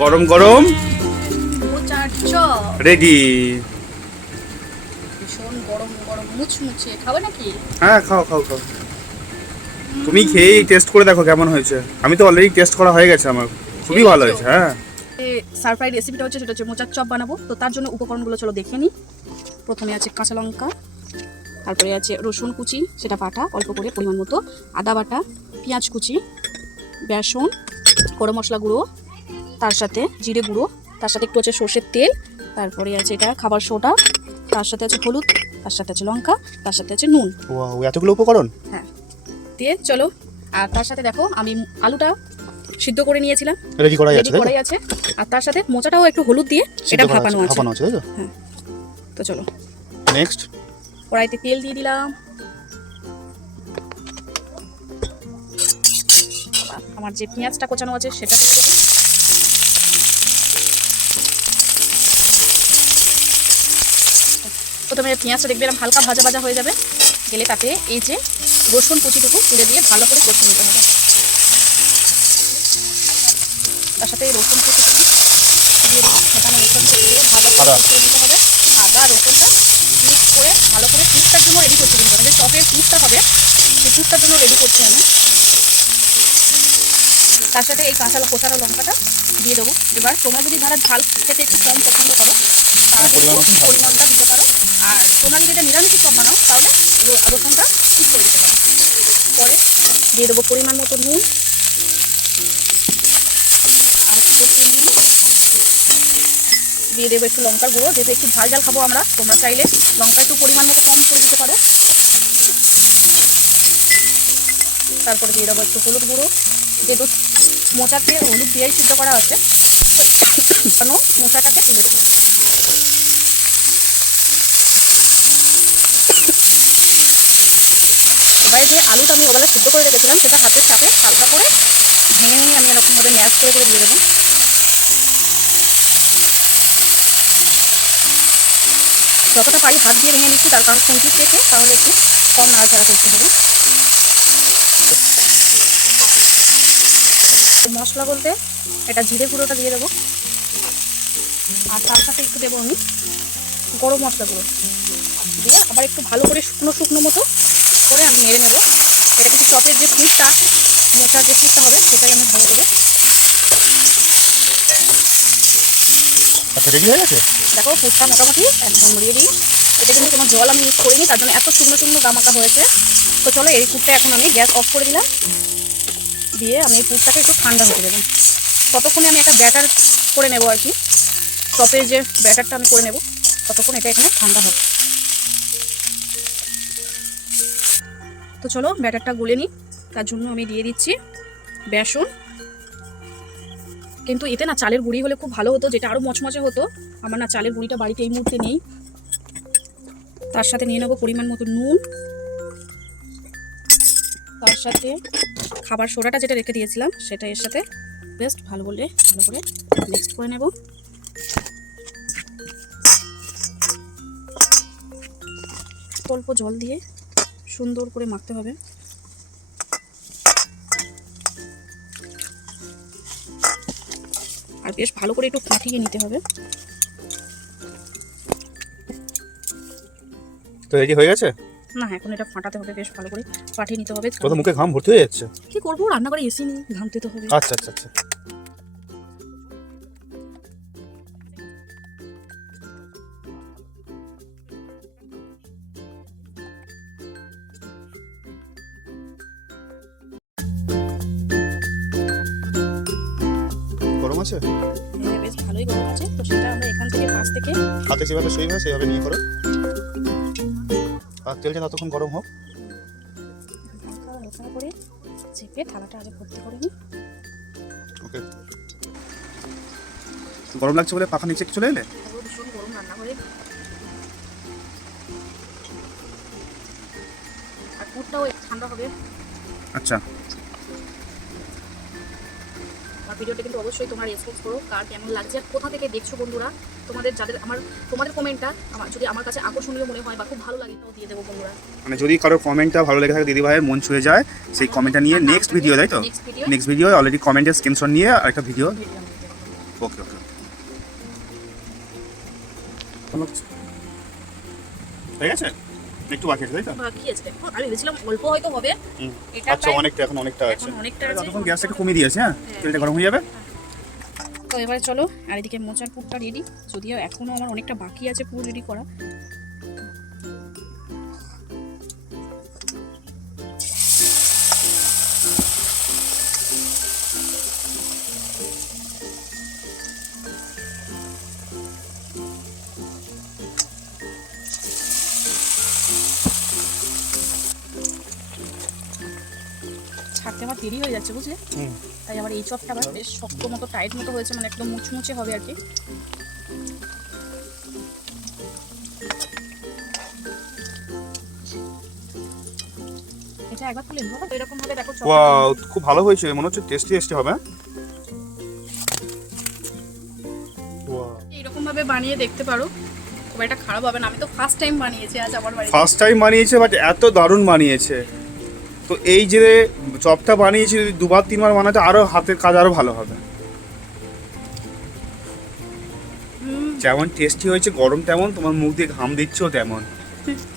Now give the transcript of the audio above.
গরম গরম। রেডি ভীষণ গরম গরম মুচমুচে খাবে নাকি? হ্যাঁ খাও খাও খাও। তুমি খেয়েই টেস্ট করে দেখো কেমন হয়েছে। আমি তো অলরেডি টেস্ট করা হয়ে গেছে আমার। খুবই ভালো হয়েছে হ্যাঁ। সারপ্রাইজ রেসিপিটা হচ্ছে সেটা হচ্ছে মোচার চপ বানাবো। তো তার জন্য উপকরণগুলো চলো দেখে নিই প্রথমে আছে কাঁচা লঙ্কা তারপরে আছে রসুন কুচি সেটা বাটা অল্প করে পরিমাণ মতো। আদা বাটা পেঁয়াজ কুচি বেসন গরম মশলা গুঁড়ো তার সাথে জিরে গুঁড়ো তার সাথে একটু আছে সর্ষের তেল তারপরে আছে এটা খাবার সোডা তার সাথে আছে হলুদ তার সাথে আছে লঙ্কা তার সাথে আছে নুন। ওয়াও এতগুলো উপকরণ? হ্যাঁ। দিয়ে চলো আর তার সাথে দেখো আমি আলুটা সিদ্ধ করে নিয়েছিলাম। রেডি করাই আছে করাই আছে। আর তার সাথে মোচাটাও একটু হলুদ দিয়ে এটা ভাপানো আছে ভাপানো আছে তাই তো? তো চলো। নেক্সট কড়াইতে তেল দিয়ে দিলাম। আমার যে পেঁয়াজটা কোচানো আছে সেটা দিয়ে দেবো। প্রথমে পেঁয়াজটা দেখবে এরকম হালকা ভাজা ভাজা হয়ে যাবে। গেলে তাতে এই যে রসুন কুচিটুকু তুলে দিয়ে ভালো করে কষে নিতে হবে। তার সাথে এই রসুন কুচিটুকু দিয়ে সেখানে রসুন কুচি দিয়ে ভালো করে। কষিয়ে নিতে হবে। আদা রসুনটা মিক্স করে ভালো করে পিসটার জন্য রেডি করতে কিন্তু। মানে যে চপের পিসটা হবে সেই পিসটার জন্য রেডি করছি আমি। তার সাথে এই কাঁচা কোচানো লঙ্কাটা দিয়ে দেবো। এবার তোমরা যদি ধারা ঝাল খেতে একটু কম পছন্দ করো মতো পরিমাণটা দিতে পারো। আর তোমরা যদি এটা নিরামিষ চপ বানাও তাহলে রসুনটা ঠিক করে দিতে পারো। পরে দিয়ে দেবো পরিমাণ মতো নুন। আর একটু চিনি দিয়ে দেবো একটু লঙ্কার গুঁড়ো। যেহেতু একটু ঝাল ঝাল খাব আমরা তোমরা চাইলে লঙ্কা একটু পরিমাণ মতো কম করে দিতে পারো। তারপরে দিয়ে দেবো একটু হলুদ গুঁড়ো, যেহেতু মোচাতে হলুদ দিয়েই সিদ্ধ করা আছে কেন মোচাটাকে তুলে দেবো। এবারে যে আলুটা আমি ওবেলা সিদ্ধ করে রেখেছিলাম, সেটা হাতের সাথে হালকা করে ভেঙে নিয়ে আমি এরকমভাবে ম্যাশ করে করে দিয়ে দেবো। যতটা পারি হাত দিয়ে ভেঙে নিচ্ছি, তার কারণ খুঁটির থেকে, তাহলে একটু কম নাড়াচাড়া করতে হবে। মশলা বলতে এটা জিরে গুঁড়োটা দিয়ে দেবো। আর তার সাথে একটু দেবো আমি গরম মশলা গুঁড়ো। দিয়ে আবার একটু ভালো করে শুকনো শুকনো মতো করে আমি নেড়ে নেব। এটা কিন্তু চপের যে পিসটা মোটার যে পিসটা হবে সেটাই আমি ভালো দেবো আচ্ছা রেডি হয়ে গেছে? দেখো পুরটা মোটামুটি একদম রেডি এটা কিন্তু কোনো জল আমি ইউজ করিনি তার জন্য এত শুকনো শুকনো গামাকা হয়েছে। তো চলো এই পুরটা এখন আমি গ্যাস অফ করে দিলাম। দিয়ে আমি এই পুরটাকে একটু ঠান্ডা হতে দেবো। ততক্ষণে আমি একটা ব্যাটার করে নেব আর কি। চপের যে ব্যাটারটা আমি করে নেব, ততক্ষণ এটা এখানে ঠান্ডা হবে। তো চলো ব্যাটারটা গুলে নিই। তার জন্য আমি দিয়ে দিচ্ছি বেসন। কিন্তু এতে না চালের গুঁড়ি হলে খুব ভালো হতো, যেটা আরও মচমচে হতো। আমার না চালের গুঁড়িটা বাড়িতে এই মুহূর্তে নেই। তার সাথে নিয়ে নেব পরিমাণ মতো নুন। তার সাথে খাবার সোডাটা যেটা রেখে দিয়েছিলাম, সেটা এর সাথে বেস্ট ভালো বলে ভালো করে মিক্সড করে নেব। অল্প জল দিয়ে সুন্দর করে মাখতে হবে। আর বেশ ভালো করে একটু ফাটিয়ে নিতে হবে। তো রেডি হয়ে গেছে? না এখন এটা ফাটাতে হবে বেশ ভালো করে ফাটিয়ে নিতে হবে কত মুখে ঘাম ভর্তি হয়ে যাচ্ছে? কি করব? রান্না করে এসি নিই ঘামতে তো হবে। আচ্ছা আচ্ছা আচ্ছা। গরম আছে? হ্যাঁ, বেশ ভালোই গরম আছে। তো সেটা আমরা এখান থেকে পাশ থেকে হাতে যেভাবে হয় সেভাবে নিয়ে করো। আর তেলটা ততক্ষণ গরম হোক। হালকা হালকা করে চেপে থালাটা আগে ভর্তি করে নিই। ওকে। গরম লাগছে বলে পাখা নিচে চলে এলে? ভীষণ গরম রান্না করে। আর পুরটাও ঠান্ডা হবে। আচ্ছা। আমার ভিডিওটা কিন্তু অবশ্যই তোমরা রেসপন্স করো কার কেমন লাগছে আর কোথা থেকে দেখছ বন্ধুরা? তোমাদের যাদের আমার তোমাদের কমেন্টটা আমার যদি আমার কাছে আকর্ষণীয় মনে হয় বা খুব ভালো লাগে তাও দিয়ে দেবো বন্ধুরা। মানে যদি কারোর কমেন্টটা ভালো লেগে থাকে দিদি ভাইয়ের মন ছুঁয়ে যায় সেই কমেন্টটা নিয়ে নেক্সট ভিডিও তাই তো? নেক্সট ভিডিও অলরেডি কমেন্টের স্ক্রিনশট নিয়ে আরেকটা ভিডিও। ওকে ওকে। হয়ে গেছে? একটু বাকি আছে তাই তো? বাকি আছে দেখো আমি ভেবেছিলাম অল্প হয়তো হবে। এটা আচ্ছা অনেকটা এখন অনেকটা আছে। এখন অনেকটা আছে। তখন গ্যাসটাকে কমিয়ে দিয়েছে হ্যাঁ? হ্যাঁ। তেলটা গরম হয়ে যাবে? তো এবারে চলো, আর এদিকে মোচার পুরটা রেডি যদিও এখনও আমার অনেকটা বাকি আছে পুরো রেডি করা। ছাড়তে আমার দেরি হয়ে যাচ্ছে বুঝলে? তাই আমার এই চপটা আবার বেশ শক্ত মতো টাইট মতো হয়েছে মানে একদম মুচমুচে হবে আর কি। এটা একবার নেব এরকম ভাবে দেখো ওয়াও খুব ভালো হয়েছে মনে হচ্ছে টেস্টি টেস্টি হবে এইরকম ভাবে বানিয়ে দেখতে পারো খুব একটা খারাপ হবে না আমি তো ফার্স্ট টাইম বানিয়েছি আজ আমার বাড়িতে। ফার্স্ট টাইম বানিয়েছে বাট এত দারুণ বানিয়েছে। তো এই যে চপটা বানিয়েছি যদি দুবার তিনবার বানাতে আরও হাতের কাজ আরও ভালো হবে। যেমন টেস্টি হয়েছে গরম তেমন তোমার মুখ দিয়ে ঘাম দিচ্ছেও তেমন।